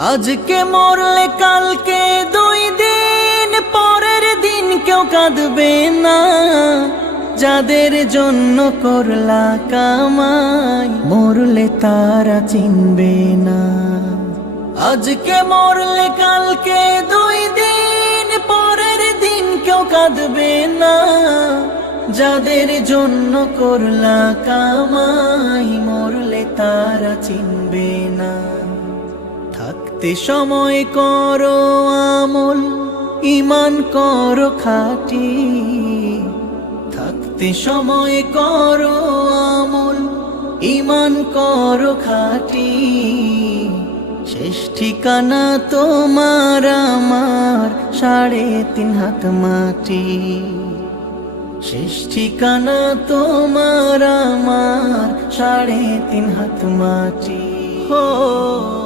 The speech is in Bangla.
আজকে মরলে কালকে 2 দিন পরের দিন কেউ কাঁদবে না। যাদের জন্য করলা কামাই মরলে তারা চিনবে না। আজকে মরলে কালকে 2 দিন পরের দিন কেউ কাঁদবে না। যাদের জন্য করলা কামাই মরলে তারা চিনবে না। থাকতে সময় করো আমল, ঈমান করো খাঁটি। থাকতে সময় করো আমল, ঈমান করো খাঁটি। শেষ ঠিকানা তোমার আমার 3.5 হাত মাটি। শেষ ঠিকানা তোমার আমার 3.5 হাত মাটি।